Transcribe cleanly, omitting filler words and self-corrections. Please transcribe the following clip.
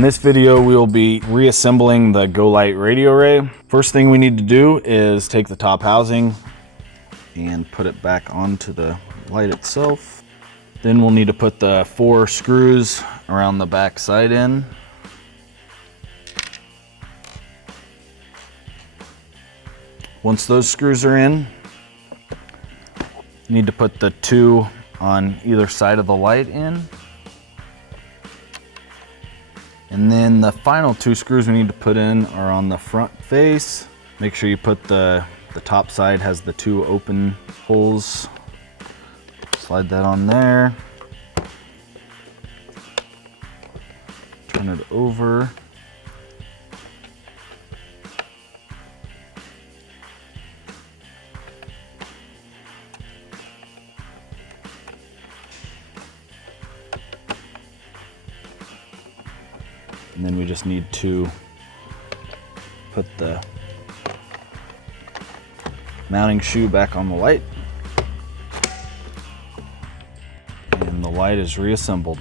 In this video, we'll be reassembling the Golight radio array. First thing we need to do is take the top housing and put it back onto the light itself. Then we'll need to put the 4 screws around the back side in. Once those screws are in, you need to put the 2 on either side of the light in. And then the final 2 screws we need to put in are on the front face. Make sure you put the top side has the 2 open holes. Slide that on there. Turn it over. And then we just need to put the mounting shoe back on the light. And the light is reassembled.